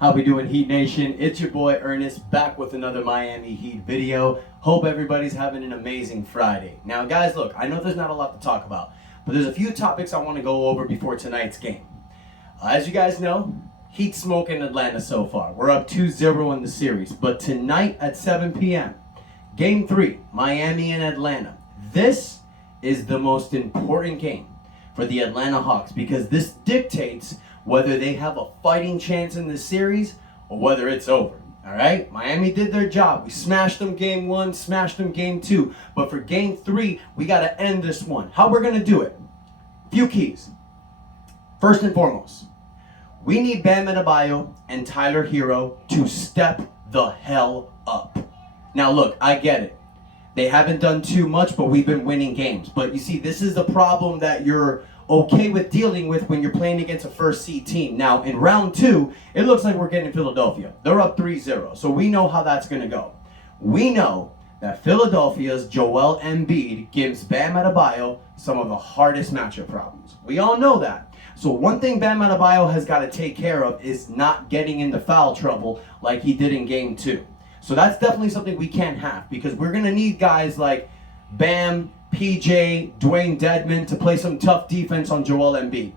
How we doing, Heat Nation? It's your boy Ernest back with another Miami Heat video. Hope everybody's having an amazing Friday. Now guys, look, I know there's not a lot to talk about, but there's a few topics I want to go over before tonight's game. As you guys know, Heat smoke in Atlanta so far. We're up 2-0 in the series, but tonight at 7 p.m., Game 3, Miami and Atlanta. This is the most important game for the Atlanta Hawks because this dictates whether they have a fighting chance in this series or whether it's over. All right? Miami did their job. We smashed them game 1, smashed them game 2. But for game 3, we got to end this one. How we're going to do it? Few keys. First and foremost, we need Bam Adebayo and Tyler Hero to step the hell up. Now look, I get it. They haven't done too much, but we've been winning games. But you see, this is the problem that you're okay with dealing with when you're playing against a first seed team. Now, in round 2, it looks like we're getting Philadelphia. They're up 3-0, so we know how that's going to go. We know that Philadelphia's Joel Embiid gives Bam Adebayo some of the hardest matchup problems. We all know that. So one thing Bam Adebayo has got to take care of is not getting into foul trouble like he did in game 2. So that's definitely something we can't have because we're going to need guys like Bam, PJ, Dwayne Dedmon to play some tough defense on Joel Embiid.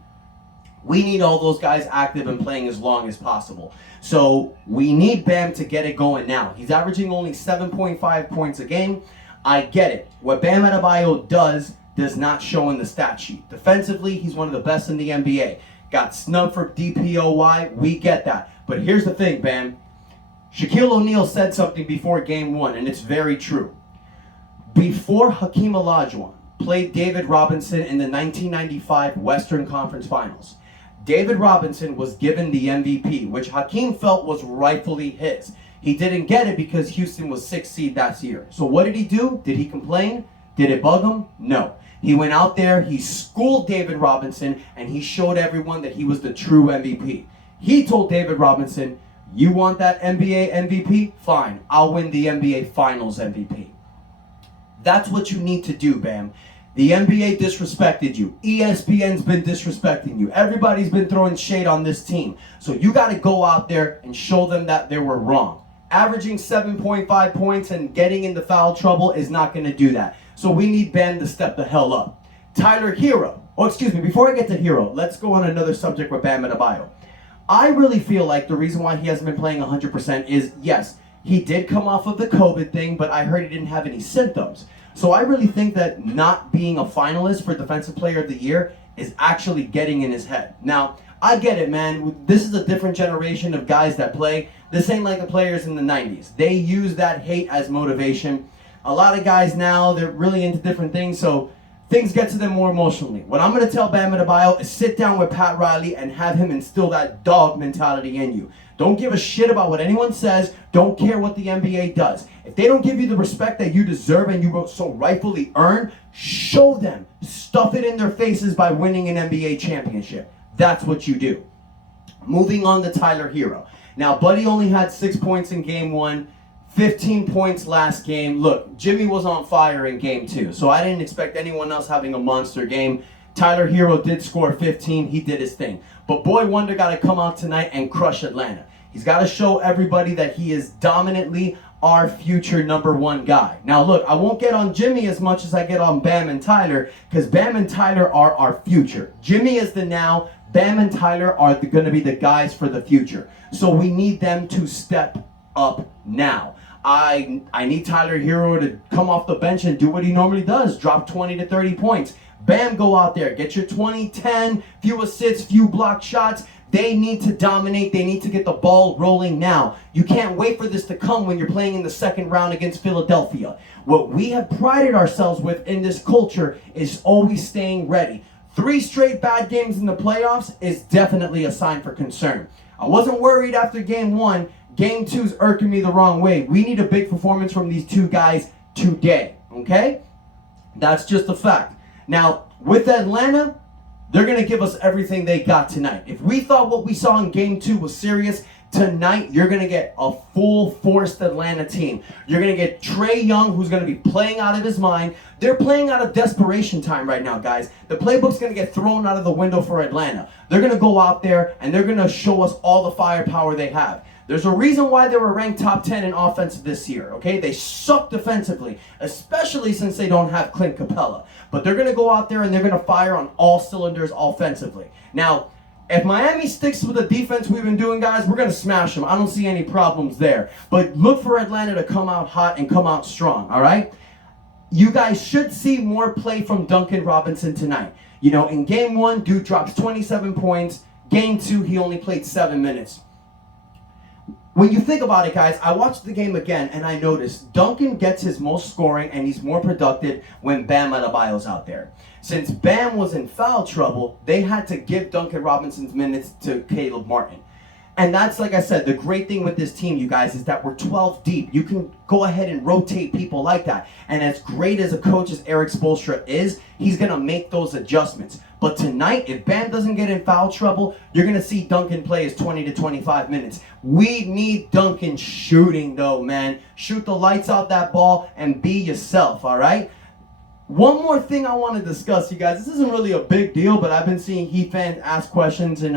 We need all those guys active and playing as long as possible. So we need Bam to get it going now. He's averaging only 7.5 points a game. I get it. What Bam Adebayo does not show in the stat sheet. Defensively, he's one of the best in the NBA. Got snubbed for DPOY. We get that. But here's the thing, Bam. Shaquille O'Neal said something before game 1, and it's very true. Before Hakeem Olajuwon played David Robinson in the 1995 Western Conference Finals, David Robinson was given the MVP, which Hakeem felt was rightfully his. He didn't get it because Houston was 6th seed that year. So what did he do? Did he complain? Did it bug him? No. He went out there, he schooled David Robinson, and he showed everyone that he was the true MVP. He told David Robinson, "You want that NBA MVP? Fine, I'll win the NBA Finals MVP." That's what you need to do, Bam. The NBA disrespected you. ESPN's been disrespecting you. Everybody's been throwing shade on this team. So you got to go out there and show them that they were wrong. Averaging 7.5 points and getting into foul trouble is not going to do that. So we need Bam to step the hell up. Tyler Hero. Oh, excuse me. Before I get to Hero, let's go on another subject with Bam Adebayo. I really feel like the reason why he hasn't been playing 100% is, yes, he did come off of the COVID thing, but I heard he didn't have any symptoms. So I really think that not being a finalist for Defensive Player of the Year is actually getting in his head. Now, I get it, man. This is a different generation of guys that play. This ain't like the players in the 90s. They use that hate as motivation. A lot of guys now, they're really into different things, so things get to them more emotionally. What I'm going to tell Bam Adebayo is sit down with Pat Riley and have him instill that dog mentality in you. Don't give a shit about what anyone says. Don't care what the NBA does. If they don't give you the respect that you deserve and you so rightfully earn, show them. Stuff it in their faces by winning an NBA championship. That's what you do. Moving on to Tyler Hero. Now, Buddy only had 6 points in game 1. 15 points last game. Look, Jimmy was on fire in game 2, so I didn't expect anyone else having a monster game. Tyler Hero did score 15. He did his thing. But Boy Wonder got to come out tonight and crush Atlanta. He's got to show everybody that he is dominantly our future #1 guy. Now, look, I won't get on Jimmy as much as I get on Bam and Tyler because Bam and Tyler are our future. Jimmy is the now. Bam and Tyler are going to be the guys for the future. So we need them to step up now. I need Tyler Hero to come off the bench and do what he normally does. Drop 20 to 30 points. Bam, go out there. Get your 20, 10, few assists, few blocked shots. They need to dominate. They need to get the ball rolling now. You can't wait for this to come when you're playing in the second round against Philadelphia. What we have prided ourselves with in this culture is always staying ready. 3 straight bad games in the playoffs is definitely a sign for concern. I wasn't worried after game 1. Game 2's irking me the wrong way. We need a big performance from these two guys today, okay? That's just a fact. Now, with Atlanta, they're going to give us everything they got tonight. If we thought what we saw in game 2 was serious, Tonight, you're going to get a full-forced Atlanta team. You're going to get Trae Young, who's going to be playing out of his mind. They're playing out of desperation time right now, guys. The playbook's going to get thrown out of the window for Atlanta. They're going to go out there, and they're going to show us all the firepower they have. There's a reason why they were ranked top 10 in offense this year, okay? They suck defensively, especially since they don't have Clint Capella. But they're going to go out there, and they're going to fire on all cylinders offensively. Now, if Miami sticks with the defense we've been doing, guys, we're going to smash them. I don't see any problems there. But look for Atlanta to come out hot and come out strong, all right? You guys should see more play from Duncan Robinson tonight. You know, in Game 1, dude drops 27 points. Game 2, he only played 7 minutes. When you think about it, guys, I watched the game again, and I noticed Duncan gets his most scoring, and he's more productive when Bam Adebayo's out there. Since Bam was in foul trouble, they had to give Duncan Robinson's minutes to Caleb Martin. And that's, like I said, the great thing with this team, you guys, is that we're 12 deep. You can go ahead and rotate people like that. And as great as a coach as Erik Spoelstra is, he's going to make those adjustments. But tonight, if Bam doesn't get in foul trouble, you're going to see Duncan play his 20 to 25 minutes. We need Duncan shooting, though, man. Shoot the lights out that ball and be yourself, all right? One more thing I want to discuss, you guys. This isn't really a big deal, but I've been seeing Heat fans ask questions in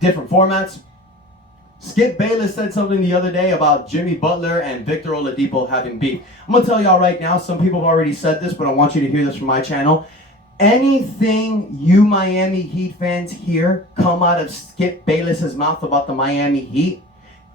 different formats. Skip Bayless said something the other day about Jimmy Butler and Victor Oladipo having beef. I'm going to tell y'all right now, some people have already said this, but I want you to hear this from my channel. Anything you Miami Heat fans hear come out of Skip Bayless's mouth about the Miami Heat,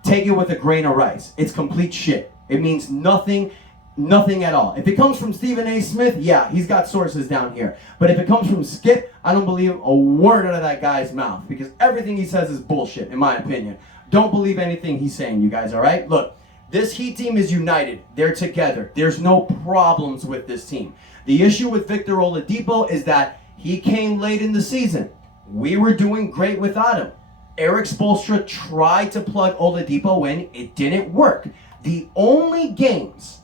take it with a grain of rice. It's complete shit. It means nothing at all. If it comes from Stephen A. Smith, yeah, he's got sources down here. But if it comes from Skip, I don't believe a word out of that guy's mouth, because everything he says is bullshit, in my opinion. Don't believe anything he's saying, you guys, all right? Look, this Heat team is united. They're together. There's no problems with this team. The issue with Victor Oladipo is that he came late in the season. We were doing great without him. Erik Spoelstra tried to plug Oladipo in. It didn't work. The only games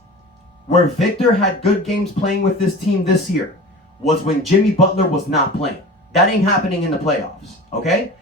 where Victor had good games playing with this team this year was when Jimmy Butler was not playing. That ain't happening in the playoffs, okay?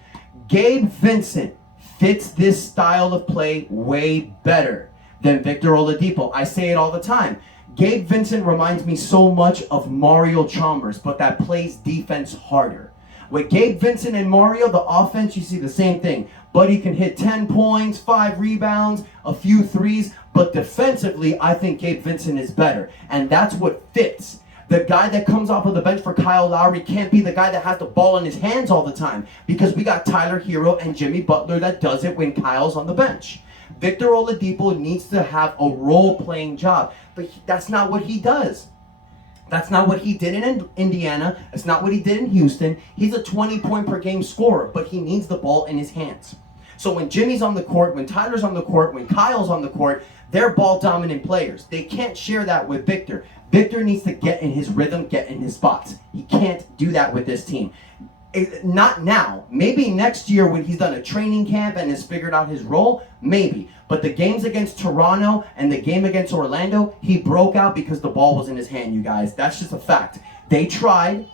Gabe Vincent fits this style of play way better than Victor Oladipo. I say it all the time. Gabe Vincent reminds me so much of Mario Chalmers, but that plays defense harder. With Gabe Vincent and Mario, the offense, you see the same thing. Buddy can hit 10 points, 5 rebounds, a few threes, but defensively, I think Gabe Vincent is better. And that's what fits. The guy that comes off of the bench for Kyle Lowry can't be the guy that has the ball in his hands all the time, because we got Tyler Hero and Jimmy Butler that does it when Kyle's on the bench. Victor Oladipo needs to have a role-playing job, but that's not what he does. That's not what he did in Indiana. That's not what he did in Houston. He's a 20-point-per-game scorer, but he needs the ball in his hands. So when Jimmy's on the court, when Tyler's on the court, when Kyle's on the court, they're ball-dominant players. They can't share that with Victor. Victor needs to get in his rhythm, get in his spots. He can't do that with this team. Not now. Maybe next year when he's done a training camp and has figured out his role, maybe. But the games against Toronto and the game against Orlando, he broke out because the ball was in his hand, you guys. That's just a fact. They tried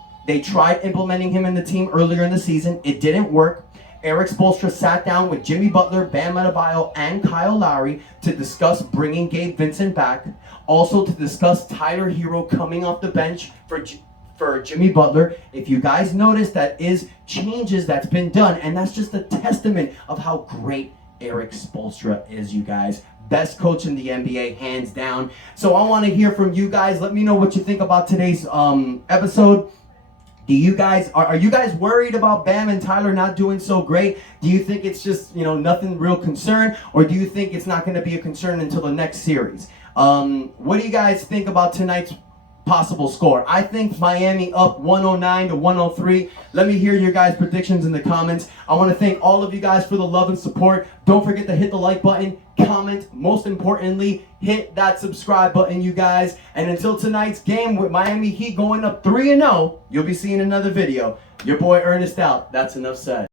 implementing him in the team earlier in the season. It didn't work. Erik Spoelstra sat down with Jimmy Butler, Bam Adebayo, and Kyle Lowry to discuss bringing Gabe Vincent back. Also to discuss Tyler Hero coming off the bench for Jimmy Butler. If you guys notice, that is changes that's been done, and that's just a testament of how great Erik Spoelstra is, you guys. Best coach in the NBA, hands down. So I want to hear from you guys. Let me know what you think about today's episode. Do you guys are you guys worried about Bam and Tyler not doing so great? Do you think it's just, nothing real concern, or do you think it's not going to be a concern until the next series? What do you guys think about tonight's possible score? I think Miami up 109 to 103. Let me hear your guys' predictions in the comments. I want to thank all of you guys for the love and support. Don't forget to hit the like button, comment, most importantly, hit that subscribe button, you guys. And until tonight's game with Miami Heat going up 3-0, you'll be seeing another video. Your boy Ernest out. That's enough said.